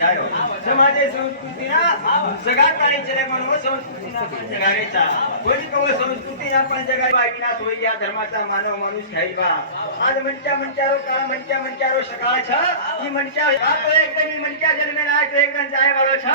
समाजे संस्कृतीना जगात काढायचे नाही म्हणून संस्कृतीना आपण जगायचा कोणी कव संस्कृतीना आपण जगायला विनाश होई या धर्माचा मानव माणूस घ्यायचा आज म्हणत्या काळ म्हणत्या सकाळच्या ही म्हणत्या एकदम ही म्हणत्या जन्मेला एकदम जाय वाळो छा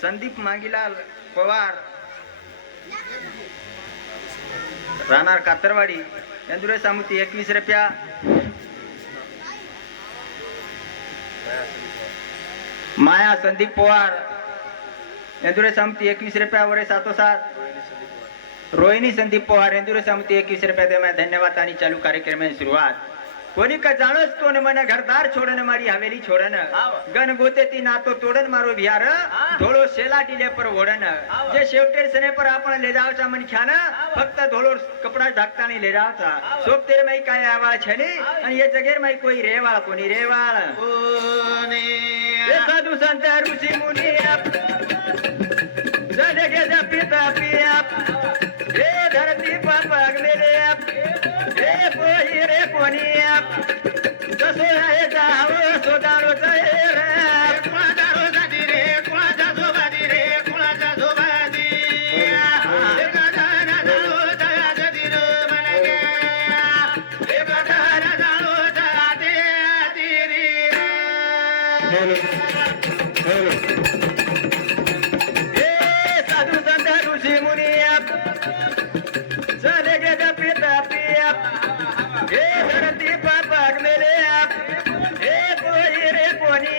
संदीप मांगीलाल पवार राहणार कातरवाडी यांदुरे सामुती 21 रुपया माया संदीप पवार यांदुरे सामुती 21 रुपया वरे 707 रोहिणी संदीप पवार यांदुरे सामुती 21 रुपया दे मैं धन्यवाद आणि चालू कार्यक्रम में शुरुआत कोणी का जाणोस तो न मन घरदार छोड़न मारी हवेली छोड़न गन गोते ती नातो तोडन मारो बिहार धोळो शेला टिले पर ओढन जे शेवटेर सने पर आपण ले जावचा मन ख्यान फक्त धोळो कपडा ढाकता नहीं ले जावचा सोपतेर मै काय आवाज छनी आणि ये जगेर मै कोई रेवाळ कोणी रेवाळ कोणी ये साधु संत ऋषी मुनी चले गे जपिता पिया हे धरती पर पगलेले हे पोही रे कोणी जसो आहे जाव सोदारो जाय रे कोणादारो जादी रे कोणाचा जोबादी रे कोणाचा जोबादी एकादाना जालो दया जदी रो मनगे एकादाना जालो दया दे रे हे साधू संत ऋषी मुनी चले गे पिता पिया हे धरती पापाक मेले हे कोई रे कोणी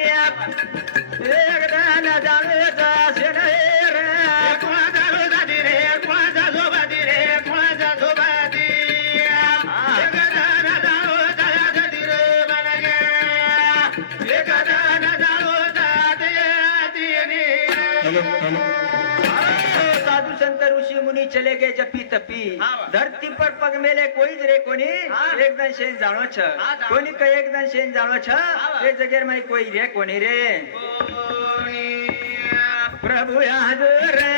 एकदा न जाणूचा शेण रे कोणाचा जोबादी रे कोणाचा जोबादी रे कोणाचा जोबादी एकदा न जाणूचा जदी रे मनगे एकदा न जाणूचा साधु संत ऋषि मुनि चले गए जपी तपी धरती पर पग मेले कोई रे कोणी एक दिन शेन जाणो छ कोणी का एक दिन शेन जाणो छ ये जगेर में कोई रे कोणी रे प्रभु याद रे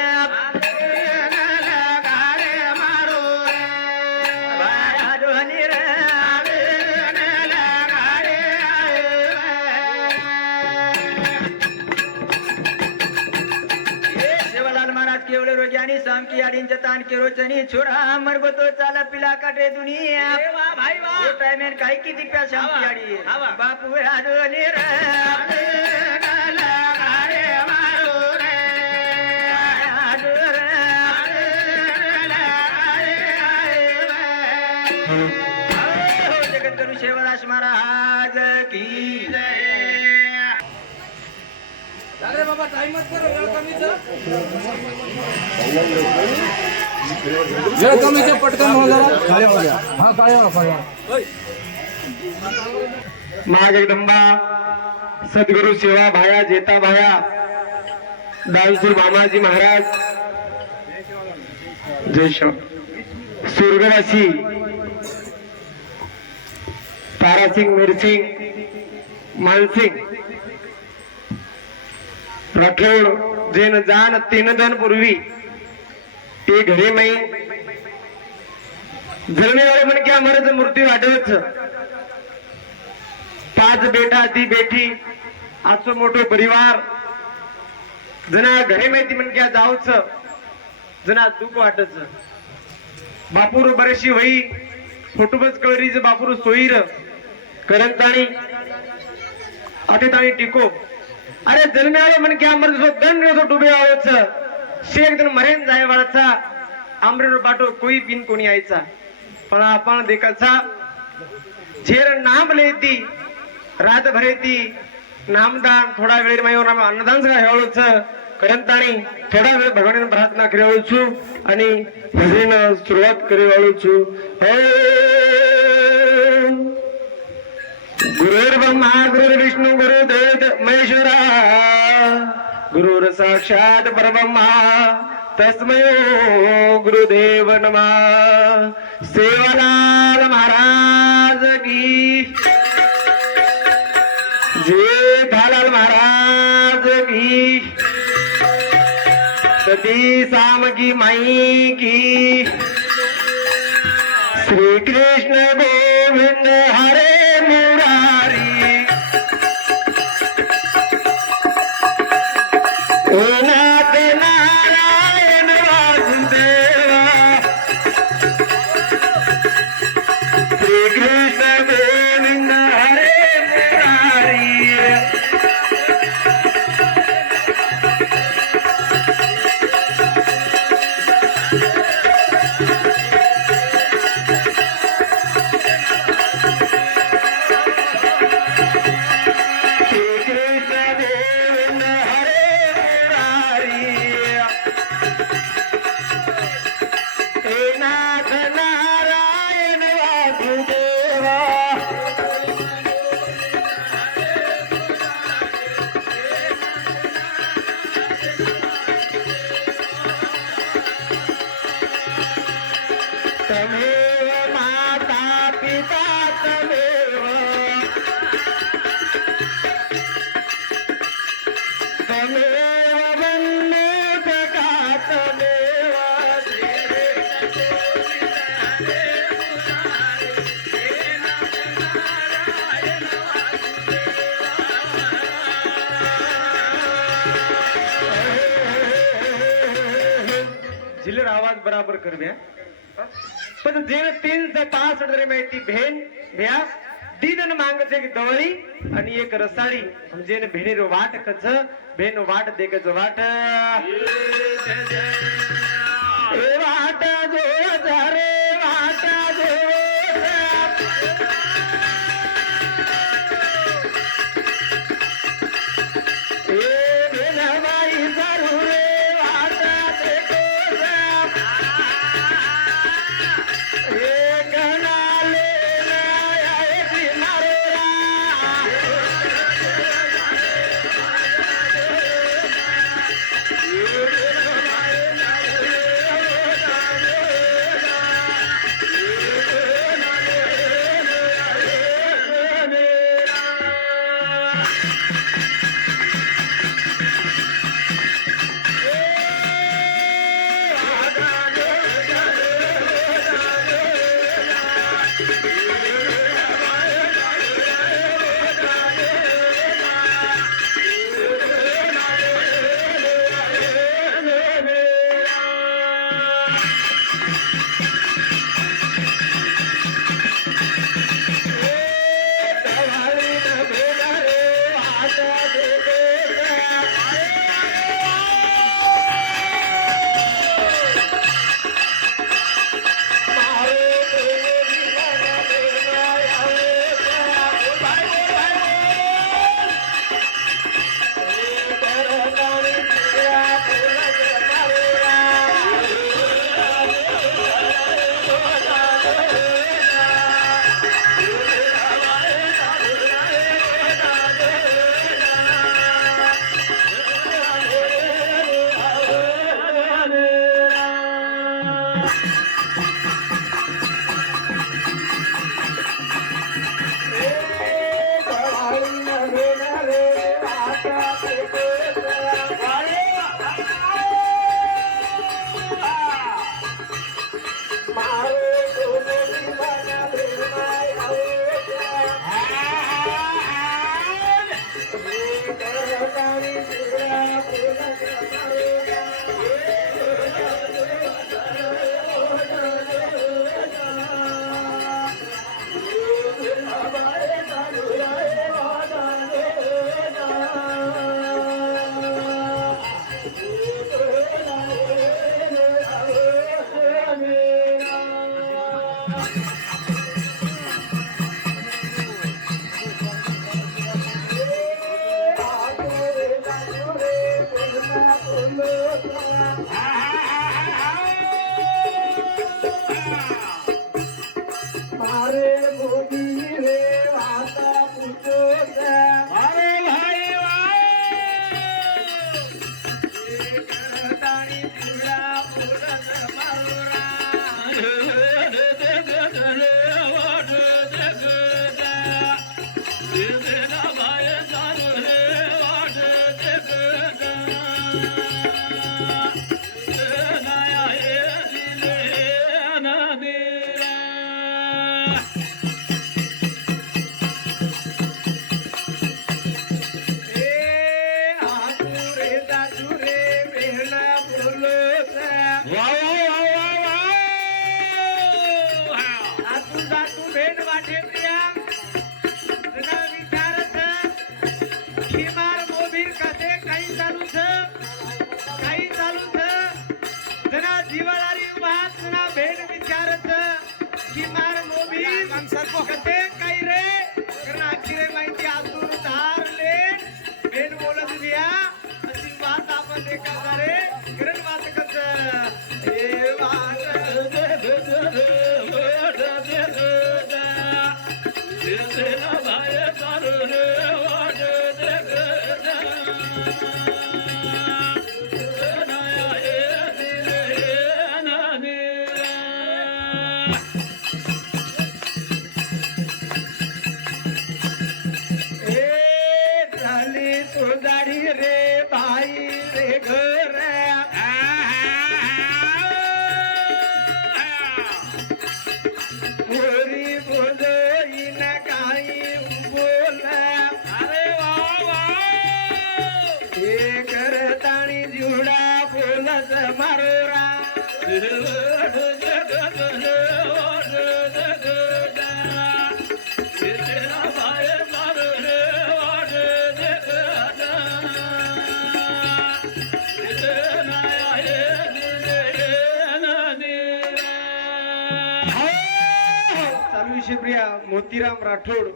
केवळ रोजानी शाम की आडीन जतान के रोचनी छोरा मरगो तो चाला पिला काटे दुनिया भाई वाह ये टाइम में काई की दिप्या शाम की आडी बापू आडोनी रे लगारे मारो रे आडो रे हो जगत गुरु सेवादास महाराज की जय अरे बाबा टाइम मत करो वेळ कमीचे पटकन हो जरा काळे हो गया हां काळे हो मां जगदंबा सद्गुरु सेवा भाया जेता भाया दानसूर मामाजी महाराज जय श्री स्वर्गवासी तारासिंग मिरसिंग मानसिंग राठोड जेन जान 3 दिन पूर्वी ते घरे मई जलमेवाले मन क्या मरद मूर्ती वाटवच 5 बेटा ती बेटी आजचं मोठो परिवार जना घरे माहिती म्हण क्या जाऊच जना दुःख वाटच बापूर बरेशी होई फोटोबच कळरीच बापूर सोयीर करंताणी अतिताणी टिको अरे जन्मे मन क्या मर दंड तो डुबे आवच शेख दिन मरेन जाय वाळचा आमरेर बाटो कोई पिन कोणी आयचा पण आपण देखाचा झेर नाम लेती रात भरेती नामदान थोडा वेळ मायो नाम अन्नदान सगळं हेळूच करंताणी थोडा वेळ भगवान प्रार्थना करेवाळू छु आणि भजन सुरुवात करेवाळू छु गुरुर्ब्रह्मा गुरुर्विष्णु गुरुदेव महेश्वरा गुरुर साक्षात परब्रह्मा तस्मै गुरुदेव नमः सेवालाल महाराज की जेठालाल महाराज की सती साम की माई की श्री कृष्ण गोविंद हरे मुरारी ओ नाथ नारायण वासुदेवा श्री कृष्ण गोविंद हरे मुरारी तमेव माता पिता तमेव तमेव वन्दे सखा तमेव जिल्हर आवाज बराबर कर द्या पण जेन 3 से 5 रे माहिती भेन भ्या दीदन मांगते की दवळी आणि एक रसाळी म्हणजे भेणीर वाट कच भेन वाट देखच वाट ए वाट जो रे वाट जो ए भेनबाई जरू रे वाट देखो तुझा तू भेट वाटे प्रिया तुझा विचारच खिमार मोबीर कसे काही चालूच जना दिवाळी वाच जना भेट विचारच खिमार मोबीर कसे काही रे कारण अखिरे माहिती आतून धारले भेट बोलत घ्या अशी बात आपण देखा रे कारण बात कस हे वाट तुझारी रे भाई रे घर मोरी बोलो इन काही बोल अरे वा एक रताणी जुडा बोलत मारोरा प्रिया मोतीराम राठोड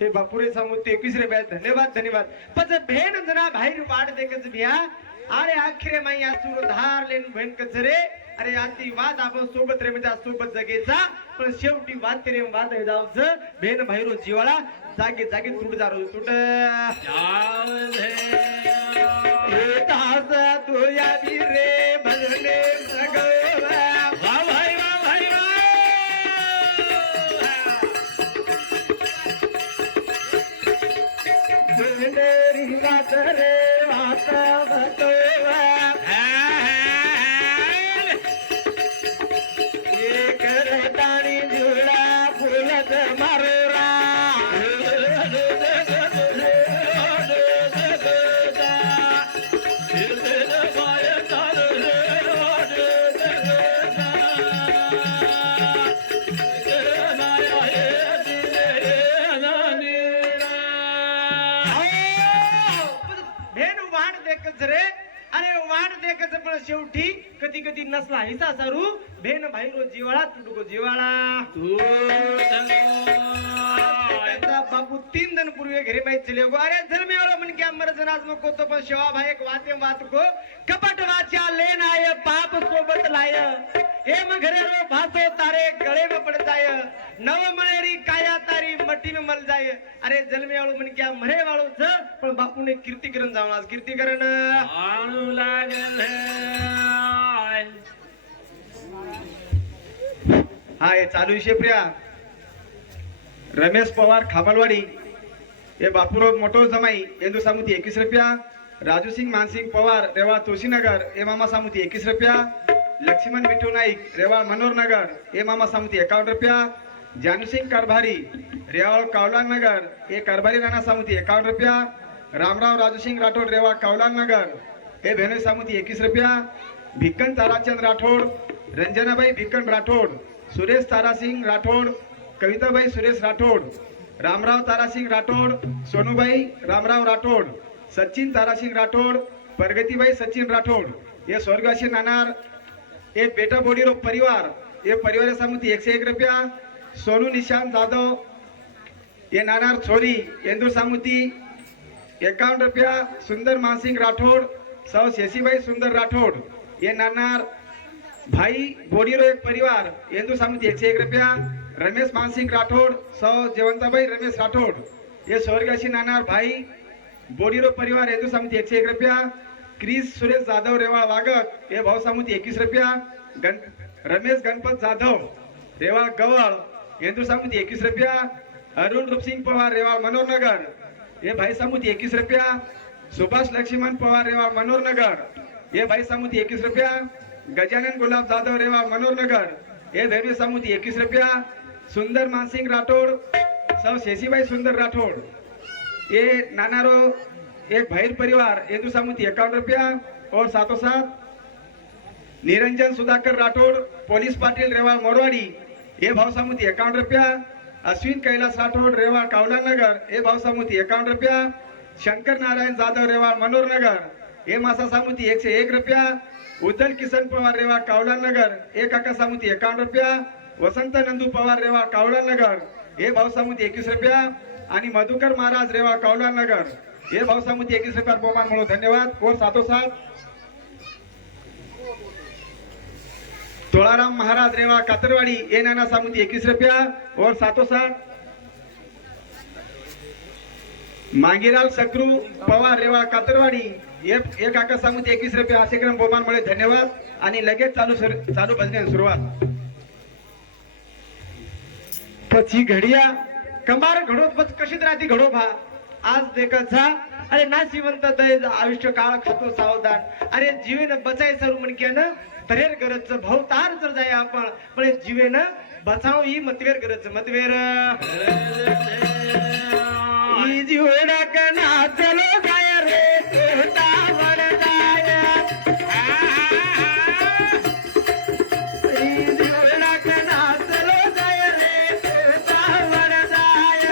हे बापुरे सामुते 21 रुपये धन्यवाद धन्यवाद पच भेन जना बाहेर वाट देखच बिया अरे आखिरे माई आसुर धार लेन भेन कचरे अरे आती वाद आपण सोबत रे म्हणजे सोबत जगेचा पण शेवटी वाद करे वाद जाऊच भेन बाहेर जीवाला जागे जागे तुट जा रोज तुट हे तास तू या बी रे भजने सगवा वा भाई वा भाई वा भेंडेरी वात रे वात बतवा एक रताणी जुळा फुलत मारोरा शेवटी कधी कधी नसला हिसा सारू भेन भाईरो जीवाळा तुडको जीवाळा बापू 3 दिन पूर्वी घरी बाई चले गो अरे जन्मे वाला मन क्या मर जनाज मको तो पण शेवा भाई एक वाते वात को कपट वाच्या लेन आय पाप सोबत लाय हे म घरे रो भासो तारे गळे में पड़ जाय नव मळेरी काया तारी मट्टी में मल जाय अरे जन्मे वाला मन क्या मरे वाळो छ पण बापू ने कीर्तिकरण जावला कीर्तिकरण आणू लागल हा हे चालू विषय प्रिया रमेश पवार खामलवाडी हे बापूराव मोटो जमाई येंदू सामुती 21 रुपया राजू सिंग मानसिंग पवार रेवाळ तुळशीनगर हे मामा सामुती 21 रुपया लक्ष्मण विठू नाईक रेवाळ मनोहर नगर हे मामा सामुती 51 रुपया जानू सिंग कारभारी रेवाळ कावलान नगर हे कारभारी नाना सामुती 51 रुपया रामराव राजू सिंग राठोड रेवाळ कावलान नगर हे भेनोई सामुती 21 रुपया भिक्कन ताराचंद राठोड रंजनाबाई भिक्कन राठोड सुरेश तारासिंग राठोड कविताबाई सुरेश राठोड रामराव तारासिंग राठोड सोनूबाई रामराव राठोड सचिन तारासिंग राठोड प्रगतीबाई सचिन राठोड ये स्वर्गवासी नानार ये बेटा बोडीरो परिवार ये परिवार सामुती 101 रुपया सोनू निशांत जाधव ये नानार छोरी येंदूर सामुती 51 रुपया सुंदर मानसिंग राठोड सौ शेषीबाई सुंदर राठोड ये नानार भाई बोडीरो एक परिवार येंदूर सामुती 101 रुपया रमेश मानसिंग राठोड सौ जयवंताबाई रमेश राठोड ये स्वर्गवासी नानार भाई बोडीरो परिवार येंदूर सामुती 101 रुपया क्रिस सुरेश जाधव रेवाळ वागत ये भाऊ सामुती 21 रुपया रमेश गणपत जाधव रेवाळ गवळ येंदूर सामुती 21 रुपया अरुण रूपसिंग पवार रेवाळ मनोहरनगर ये भाई सामुती 21 रुपया सुभाष लक्ष्मण पवार रेवाळ मनोहरनगर ये भाई सामुती 21 रुपया गजानन गुलाब जाधव रेवाळ मनोहरनगर ये भैरवी सामुती 21 रुपया सुंदर मानसिंग राठोड सौ शेषीबाई सुंदर राठोड ये नानारो एक भाईर परिवार येंदू सामुती 51 रुपया और साथ निरंजन सुधाकर राठोड पोलीस पाटील रेवाळ मोरवाडी हे भावसामुती 51 रुपया. अश्विन कैलास राठोड रेवाळ कावला नगर हे भावसामुती 51 रुपया. शंकर नारायण जाधव रेवाळ मनोर नगर हे मासा सामुती 101 रुपया. उज्जल किसन पवार रेवाळ कावला नगर हे काका सामुती 51 रुपया. वसंत नंदू पवार रेवाळ कावला नगर हे भावसामुती 21 रुपया. आणि मधुकर महाराज रेवाळ कावला नगर हे भावसामुती 21 रुपया बहुमान म्हणून धन्यवाद. और साथोसाथ तोळाराम महाराज रेवा कातरवाडी ये नाना सामुती 21 रुपया. और साथोसाथ मांगीलाल सक्रू पवार रेवा कातरवाडी ये काका सामुती 21 रुपया. असे क्रम बहुमान मुळे धन्यवाद. आणि लगेच चालू भजने सुरुवात. त्याची घडिया कमार घडोत बस कशीच राहती घडो भा आज देखत जा. अरे ना जिवंत दय आयुष्य काळ खातो सावधान. अरे जीवेन बचाय सरू म्हणक्यानं तरेर गरज भाऊ तार जर जाय आपण पण जीवेन बचाव ही मतवेर गरज मतवेर ही जीवडा कना चलो जाय रे तोटावर जाय. ही जीवडा कना चलो जाय रे तोटावर जाय.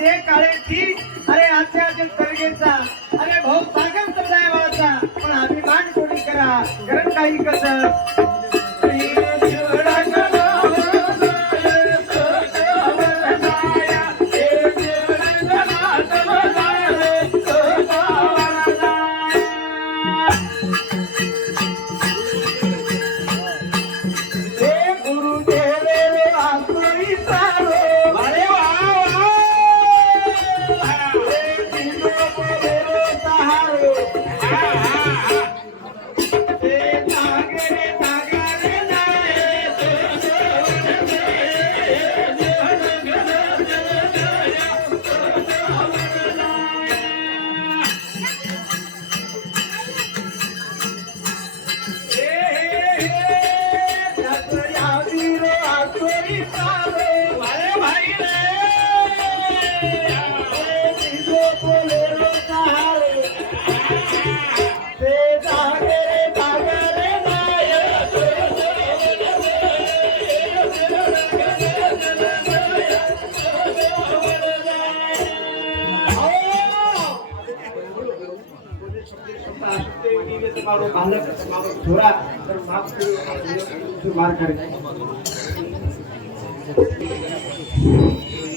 दे काळे ती अरे आजच्या तरगेचा अरे भाऊ सागर सदाय वाचा पण अभिमान कोणी करा कारण काही कसं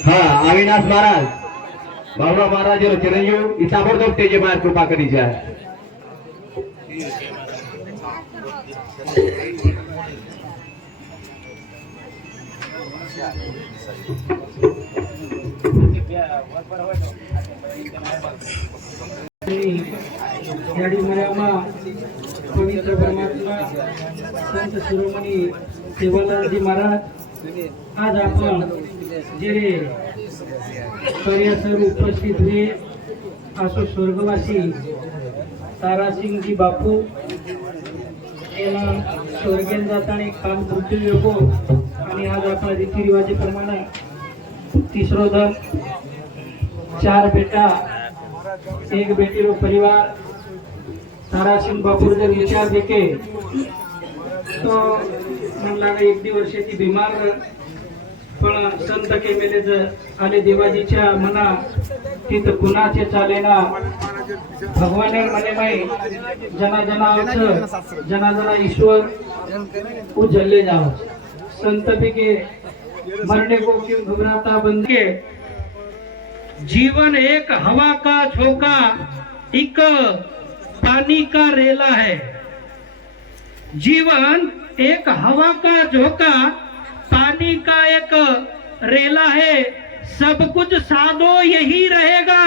हाँ अविनाश महाराज बाबा महाराज चिरंजीव ई ताबडतोब त्याची मार कृपा करीची आहे याडी मर्यामा पवित्र परमात्मा संत शिरोमणी सेवालालजी महाराज आज आपण जे कार्यासर उपस्थित हुए असो स्वर्गवासी तारासिंगजी बापू यांना स्वर्गेन जाताना काम मृत्यू योगो आणि आज आपल्या रीतिरिवाजीप्रमाणे तिसरो धन 4 बेटा एक बेटी रो परिवार तारासिंग बापू जर विचार देखे तो मन लागे 1 वर्षाची बीमार पण संत के मेले जर आले देवाजीच्या मना तिथं कुणाचे चालेना भगवान मने माई जना जना ईश्वर उजल्ले जाओ संत के मरने को क्यों घबराता बंद के जीवन एक हवा का झोंका एक पानी का रेला है। जीवन एक हवा का झोंका पानी का एक रेला है। सब कुछ साधो यही रहेगा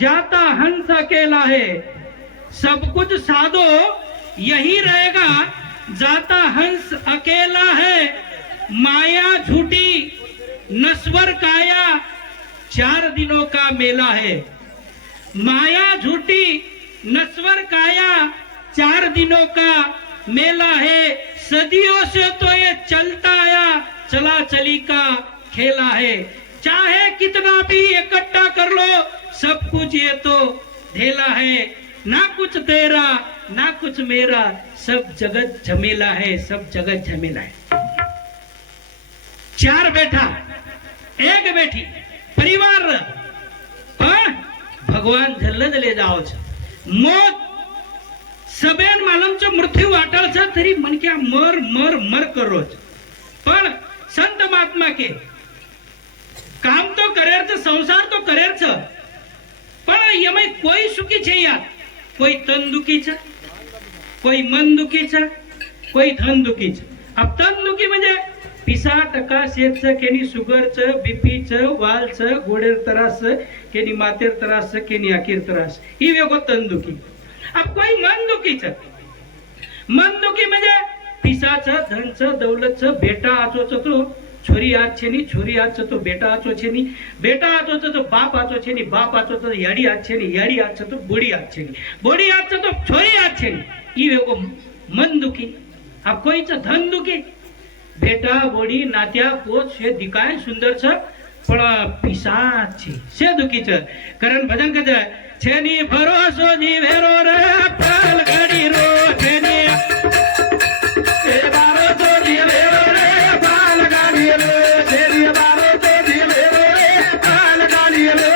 जाता हंस अकेला है। सब कुछ साधो यही रहेगा जाता हंस अकेला है। माया झूठी नश्वर काया 4 दिनों का मेला है। माया झूठी नश्वर काया 4 दिनों का मेला है। सदियों से तो ये चलता आया चला चली का खेला है। चाहे कितना भी इकट्ठा कर लो सब कुछ ये तो ढेला है। ना कुछ तेरा ना कुछ मेरा सब जगत झमेला है। सब जगत झमेला है। 4 बेटा 1 बेटी परिवार पण भगवान झल्लदले जावच मौत सबेन मालमचं मृत्यू वाटाळचं तरी मनक्या मर मर मर करोच पण संत महात्मा के काम तो करेरच संसार तो करेरच पण यमय कोई सुखी छे यार कोई तन दुखीच कोई मन दुखीच कोई धन दुखीच अब तन दुखी म्हणजे पिसा टका शेच केनी शुगरच बीपीच वालच गोडेर त्रास केनी मातेर त्रास केनी आकीर त्रास ही वेगो तन दुखी। अब कोई मन दुखीच मन दुखी म्हणजे पिसाच धनच दौलतच बेटा आचोच तो छोरी आज छेनी छोरी आज तो बेटा आचो छेनी बेटा आचो तो बाप आचो छेनी बाप आचो तो याडी आज छेनी याडी आज तो बोडी आज छेनी बोडी आज तो छोरी आज छेनी ही वेगो मन दुखी। अब कोईच धन दुखी बेटा बोडी नात्या पोच हे दिकाय सुंदर छ पण पिसाच छे दुखी छ कारण भजन कदे छेनी भरोसो नी भेरो रे पाल गाडी रो छेनी ए बारो तो नी भेरो रे पाल गाडी रे छेनी बारो तो नी भेरो रे पाल गाडी रे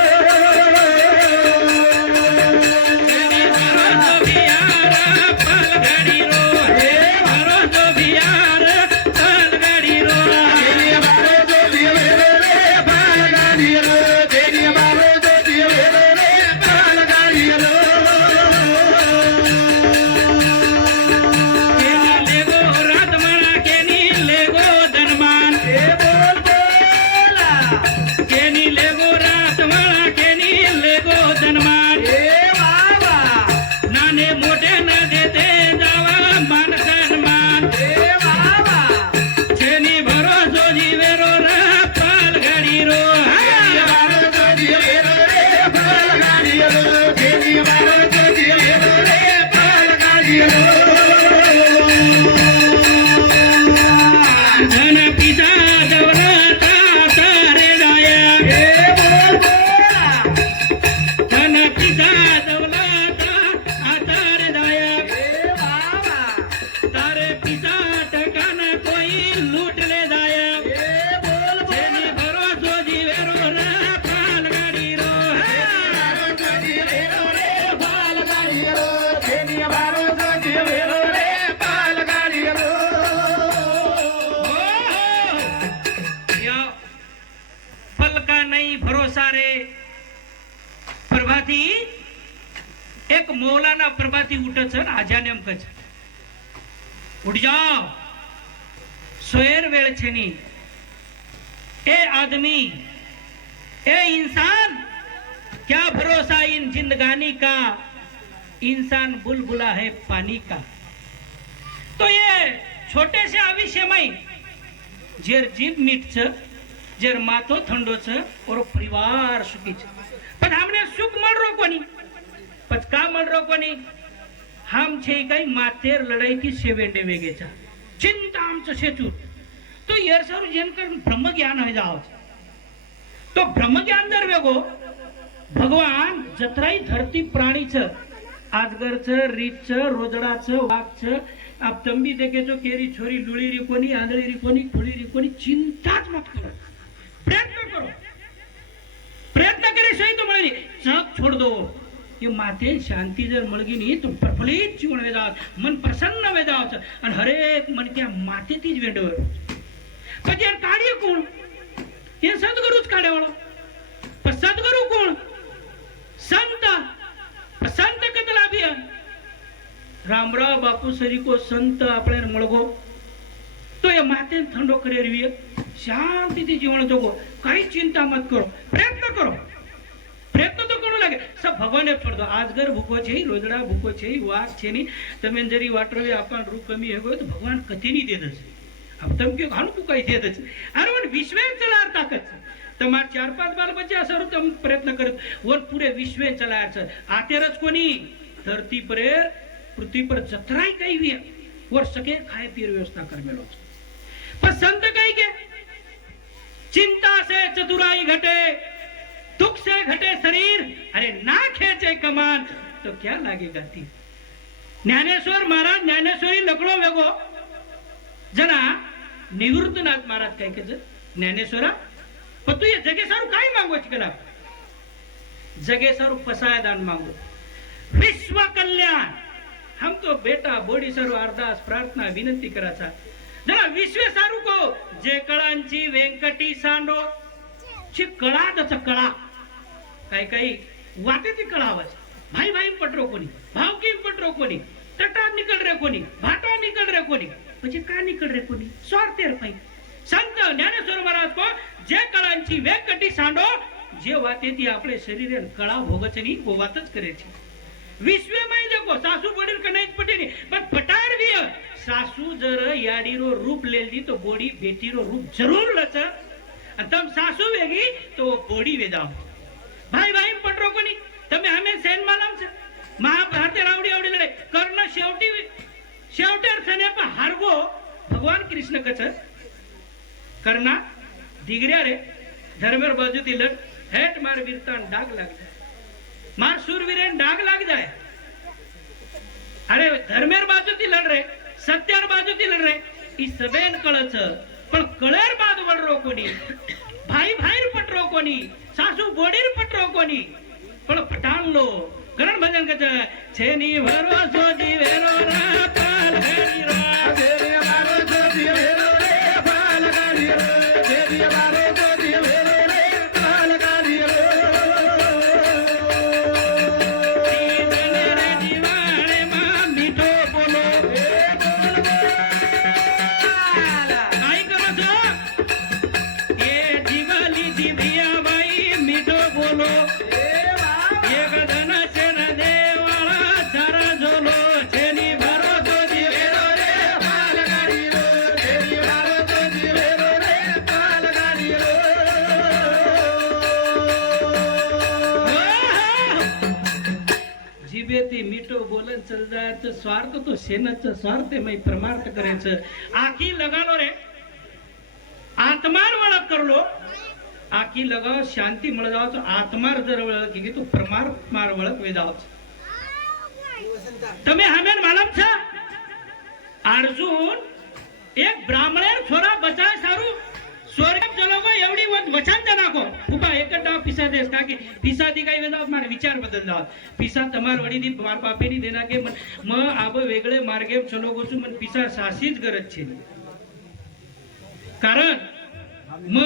धन पिता दौलता तारे दाया धन पिता दौलता तारे दाया तारे पिता टकान कोई लूट ले दाया जेनी भरोसो जीवेरो रे पाल गाड़ी रो या फल का नहीं भरोसा रे प्रभाती एक मौलाना प्रभाती उठच आजा नेमकच उठ जाओ सोयर वेळ छेनी ए आदमी ए इंसान क्या भरोसा इन जिंदगानी का इंसान बुलबुला है पानी का तो ये छोटे से आविष्य में जेर जीव मीठ जेर माथो थंडो और परिवार सुखी पण हमने सुख मळ रो कोणी पण का मळ रो कोणी हम छे काही मातेर लढाई की सेवेंडे वेगेचा चिंता आमचं सेतू तो येर सर जेनकर ब्रह्मज्ञान है जाओ तो ब्रह्मज्ञान दर वेगो भगवान जत्राई धरती प्राणीच आजगरच रीतच रोजडाच वाघच आप तंबी देखेचो केरी छोरी लुळी री कोणी आंधळी री कोणी खुळी री कोणी चिंताच मत करो प्रयत्न करे सही तो मळगी चक छोड़ दो ये माते शांति जर मळगी नहीं तो प्रफुल्लित जीवन वे जाओ मन प्रसन्न वे जाओ आणि हर एक मन त्या माते तीज वेंडवर पण यार कार्य कोण हे सद्गुरुच काढेवाळा पण सद्गुरु कोण संत संत कतला भी रामराव बापू सरी को संत आपले मळगो तो ये माते थंडो करे रवी शांति थी जीवन जगो काही चिंता मत करो प्रयत्न तो करू लागे सब भगवान ने छोड़ दो आजगर भूको छे रोजड़ा भूको छे वाघ छे नी तमे जरी वाटरवे आपण रूप कमी हेगो तो भगवान कती नी देत छे अब तम के घाणू कुकाई देत छे अरे वन विश्वे चलार ताकत तमार 4-5 बाल बच्चे असर तुम प्रयत्न करत वन पूरे विश्वे चलार छे आतेरच कोणी धरती पर पृथ्वी पर जतराई कई भी और सके खाए पीर व्यवस्था कर मेलो पर संत कई के चिंता से चतुराई घटे दुख से घटे शरीर अरे ना खेचे कमान तो क्या लागेगा ती ज्ञानेश्वर महाराज ज्ञानेश्वरी लकड़ो वेगो जना निवृत्तनाथ महाराज कई के ज्ञानेश्वरा पण तू ये जगे सारू काय मागो चिकला जगे सारू पसायदान मांगो विश्व कल्याण हम तो बेटा बोडी सारू अरदास प्रार्थना विनंती कराचा जरा विश्व सारू को जे कळांची वेंकटी सांडो ची कळा दच कळा काही काही वाटेची कळावच भाई भाई पटरो कोणी भाव की पटरो कोणी टटा निकल रे कोणी भाटा निकल रे कोणी म्हणजे का निकल रे कोणी स्वार्थेर पाई संत ज्ञानेश्वर महाराज को जे कळांची वेंकटी सांडो जे वाते ती आपले शरीर कळा भोगचनी वो वातच करे छे विश्व में देखो सासू बोडी कनाई पटेनी पण पटार भी सासू जर याडीरो रूप लेली तो बोडी बेटीरो रूप जरूर लच तम सासू वेगी तो बोडी वेदाव भाई भाई पटरो कोनी तमे हमें सेन मालम छे महाभारत रावडी आवडी लड़े कर्ण शेवटेर सने पर हारगो भगवान कृष्ण कच कर्णा दिगऱ्या रे धर्मेर बाजू ती लट हेट मार वीरतान डाग लाग जाए मार सूरवीरेन डाग लाग जाए अरे धर्मेर बाजू ती लड़ रे सत्यार बाजू ती लड़ रे ई सबेन कळच पण कळेर बाद वडरो कोणी भाई भाईर पटरो कोणी सासू बोडीर पटरो कोणी पण पटाणलो करण भजन कच छेनी भरोसो जीवेरो रा पाल गाडी रा छेनी भरोसो जीवेरो रे पाल गाडी रा छेनी भरोसो जीवेरो रे पाल गाडी रा रे दिवाळे मा मिठो बोलो काय करो ये दिवाली दिव्या बाई मिठो बोलो एक धन सेन देवाळा सारा झोलो छेनी भरोसो मिठो बोलन चल जायचं स्वार्थ तो शेणाचं स्वार्थ मी परमार्थ करायचं आखी लगालो रे आत्मार वळख करलो आखी लगाव शांती मळ जावच आत्मार जर वळख की तो परमार्थ मार वळख वे जावच તમે હમેન માલમ છે અર્જુન એક બ્રાહ્મણેર છોરા બચાય સારું સ્વર્ગ ચલોગો એવડી વચન જ નાખો ઉભા એક જ પીસા દેશ કાકી પીસા દી કઈ વેદાવ મારે વિચાર બદલ દાવ પીસા તમાર વડી દી માર બાપેની દેના કે म આબ વેગळे માર્ગે ચલોગો છું મન પીસા સાસી જ ગરજ છે કારણ म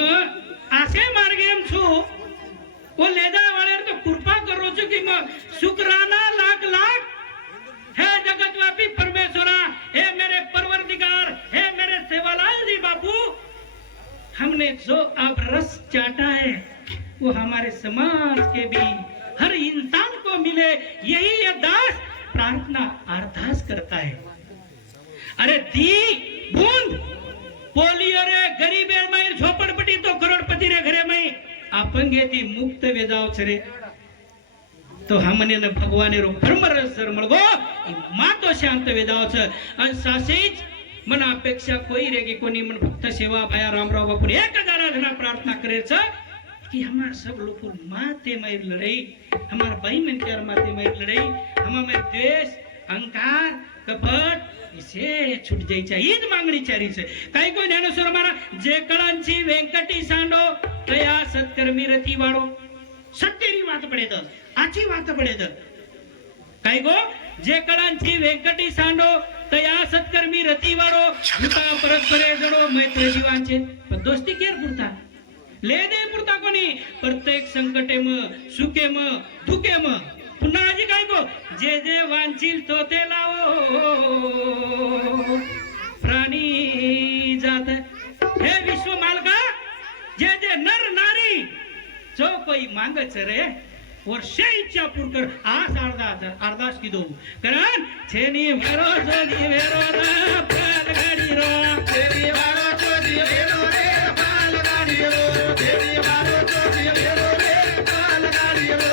આસે માર્ગે છું ઓ લેદા વાળે તો કૃપા કરો છો કે म શુક્રાના લાખ લાખ हे जगतव्यापी परमेश्वरा हे मेरे परवरदिगार हे मेरे सेवालाल जी बापू हमने जो अब रस चाटा है वो हमारे समाज के भी हर इंसान को मिले यही ये दास प्रार्थना अरदास करता है अरे दी बूंद पोलियो रे गरीब में झोपड़पट्टी तो करोड़पति रे घरे में अपंगे थी मुक्त वेदाव छरे तो हमने न भगवान रो परम रस मळगो मा तो शांत वेदाव छ अन सासेज मन अपेक्षा कोई रेगी कोनी मन भक्त सेवा भाया रामराव बापू 1000 जना प्रार्थना करे छ कि हमार सब लोग माते में लड़ाई हमार भाई मन के माते में लड़ाई हम में द्वेष अहंकार कपट इसे छूट जाई चाहिए ईद मांगणी चारी छे काही कोई ज्ञानेश्वर मारा जे कळांची वेंकटी सांडो तया सत्कर्मी रती वाळो सत्तेरी वात पडे तो आची वात पडे तो काय गो जे कळांची वेंकटी सांडो तया सत्कर्मी रती वाळो युता परस्परे जडो मैत्र जीवांचे पण दोस्ती केर पुरता ले दे पुरता कोणी प्रत्येक संकटे म सुखे म दुखे म पुन्हा आजी काय गो जे जे वांचील तो ते लावो प्राणी जात हे विश्व मालका जे जे नर नारी जो कोई मांगच रे वर्षे इच्छा पूर्ण कर आज अरदास की दो कारण छेनी वेरो जोदी वेरो रे पालगाडी रो छेनी वेरो जोदी वेरो रे पालगाडी रो छेनी वेरो जोदी वेरो रे पालगाडी रो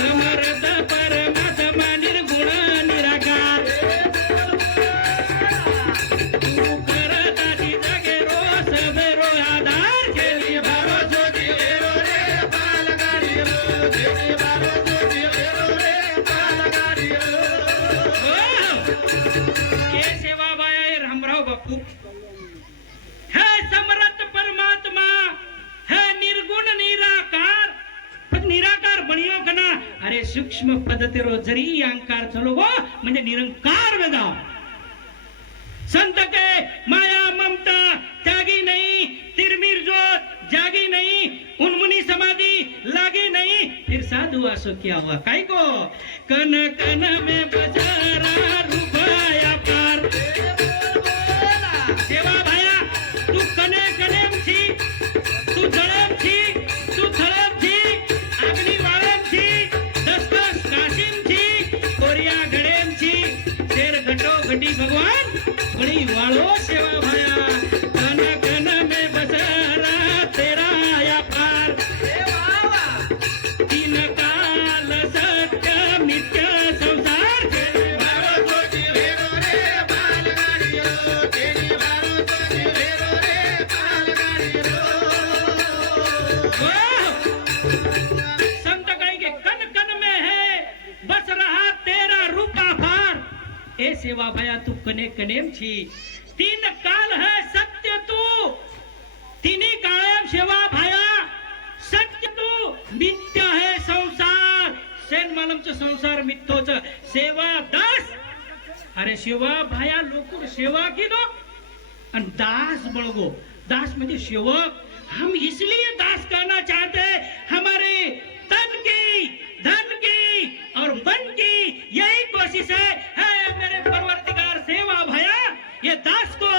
समर्थ परमात्मा निर्गुण निराकार तू करताची जगे रो सबेरो आधार छेनी वेरो जोदी वेरो रे पालगाडी रो छेनी वेरो जोदी वेरो रे पालगाडी रो के सेवा बाया रामराव बापू है समर्थ परमात्मा है निर्गुण निराकार पण निराकार बनियो कना अरे सूक्ष्म पद्धतीरो जरी अंकार चलो गो म्हणजे निरंकार वेदा संत के माया ममता त्यागी नहीं तिरमिर जोत जागी नहीं उन्मुनी समाधि लागी नहीं फिर साधु आसो क्या हुआ काय को कन कन में बजारा रुपया पार सेवा भाया तू कने कनेम छी तू जळम छी तू थळम छी अग्नि वाळम छी दस दस काशिम छी कोरिया घडेम छी शेर घटो घटी भगवान घड़ी वाळो सेवा भाया कन कन में बजारा तेरा या पार तीन काल सत्य मिथ्या संसार तेरी वाळो जोदी वेरो रे पालगाडी रो तेरी वाळो जोदी वेरो रे पालगाडी रो संत कहेंगे कन कन में है बस रहा तेरा रूपा भार ए सेवा भया तू कने कनेम छी तीन काल है सत्य तू तिनी काळम सेवा भया सत्य तू मिथ्या है संसार सेन मालमच संसार मिथ्योच सेवा दास अरे सेवा भया लोक सेवा की दो और दास बळगो दास म्हणजे सेवक हम इसलिए दास कहना चाहते हैं हमारे तन की धन की और मन की यही कोशिश है मेरे परवरदिगार सेवा भया ये दास को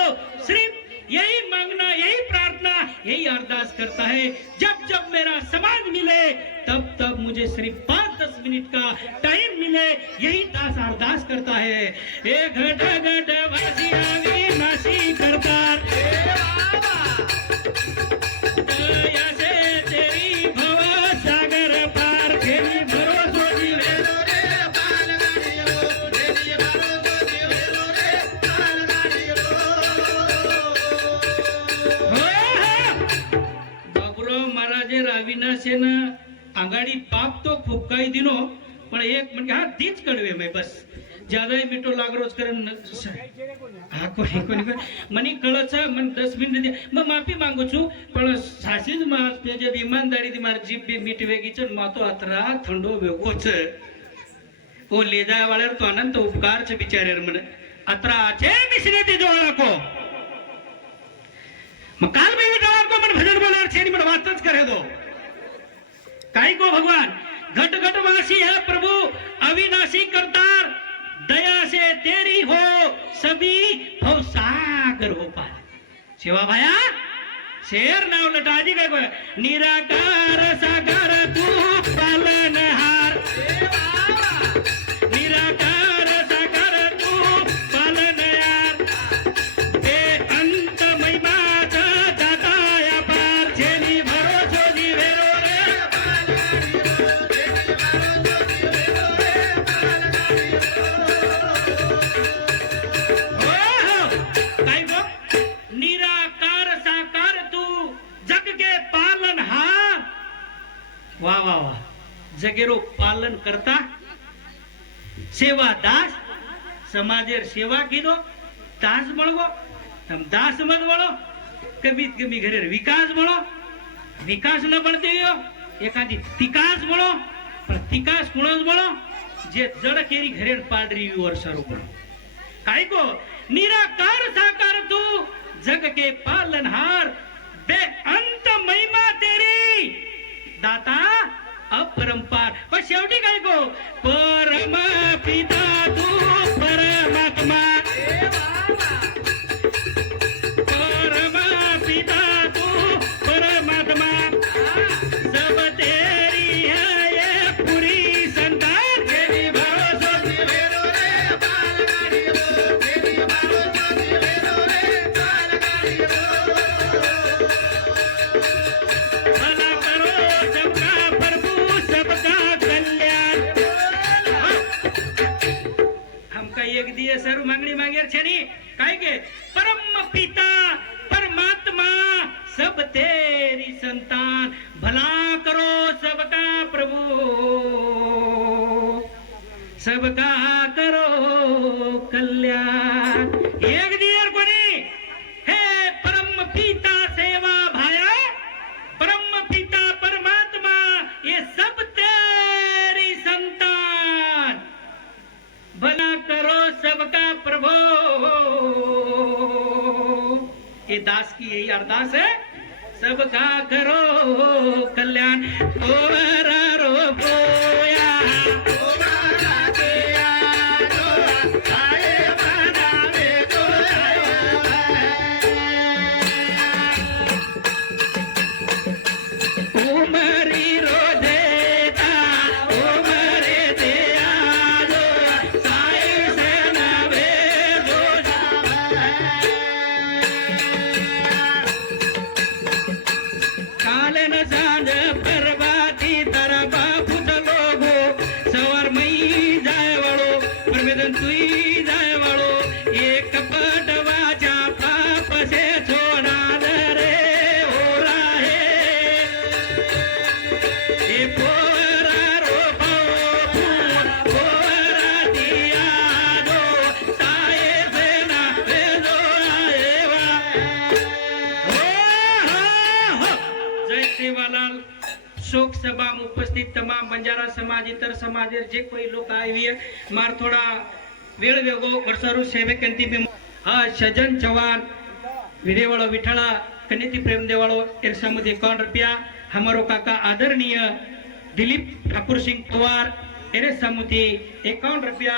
सिर्फ यही मांगना यही प्रार्थना यही अरदास करता है जब जब मेरा समाज मिले तब तब मुझे सिर्फ 5-10 मिनट का टाइम मिले यही दास अरदास करता है एक घट घट वासी आवी नासी करतार दया से तेरी भव सागर पार એટલે અવિનાશે ને આંગાડી પાપ તો ફૂકાઈ દીનો પણ એક મને હા દીજ કડવે મેં બસ જ્યાદા મીઠો લાગરોજ કરે હા કોની મને કળ છે મને 10 મિનિટ मैं माफी માંગુ છું પણ સાસી જ માર તે જે ઈમાનદારીથી માર જીભ બી મીઠ વેગી છે ને માતો અતરા ઠંડો વેગો છે ઓ લેજા વાળા તો અનંત ઉપકાર છે બિચારે મને અતરા છે મિશ્રીથી જોડ રાખો કાલ में विटार को मन भजन बोलार छे मन बात ज करे दो काई को भगवान घट घट वासी है प्रभु अविनाशी करतार दया से तेरी हो सभी भव सागर हो पार सेवा भाया शेर नाव लटाजी काय को निराकार सागर तू पालनहार निराकार सागर तू पालनहार ते अंत महिमा दाताया पार जेनी भरोसो जीवेरो रे काय गो निराकार साकार तू जग के पालनहार वाह वाह वाह जगेरो पालन करता सेवा दास समाजेर सेवा कीधो दास મળવો તમ દાસ મત મળો કમી કમી ઘરે વિકાસ મળો વિકાસ ન બનતી ગયો એકાદી તિકાસ મળો પણ તિકાસ કોણ જ મળો જે જડ કેરી ઘરે પાડરી વર્ષારો મળો કાઈ કો निराकार साकार तू जग के पालनहार बे अंत महिमा तेरी दाता अपरंपार पण शेवटी काय गो परम पिता तू परमात्मा परम पिता तू परमात्मा सब तेरी है ये पूरी संतान तेरी भरोसो जीवेरो रे बालगाड़ी तेरी भरोसो जीवेरो रे बालगाड़ी भला करो सबका प्रभु सबका कल्याण हमका एक दिए सर मांगणी मांगेर छे नी काय के परम पिता परमात्मा सब तेरी संतान भला करो सबका प्रभु सबका करो कल्याण एक दियर कोणी हे परम पिता सेवा भाया परम पिता परमात्मा ये सब तेरी संतान भला करो सबका प्रभु ये दास की यही अरदास है सबका करो कल्याण तोरा रो बोया तोरा दिया रो आए बनावे उमरी रो देता उमरे दिया रो साए सेना वे दो कालन सांज परवाती तारा बापू चलो गो सवार मई जाय वाळो परमेदन तुई जाय वाळो एक कपट वाचा पाप से छोडाल रे ओरा हे ए पोरा रो बापू पोरा दिया दो साए सेना वे दो आएवा जय सेवालाल शोक सभा में उपस्थित तमाम बंजारा समाज इतर समाज जे कोई लोग आए मार थोड़ा वेळ वेगो वर्षारू सेवे कंती में हा सजन चव्हाण विदेवाळो विठला कन्याती प्रेम देवाळो एरसामध्ये 51 रुपया हमारो काका आदरणीय दिलीप ठाकुर सिंह पवार एरसामुती 51 रुपया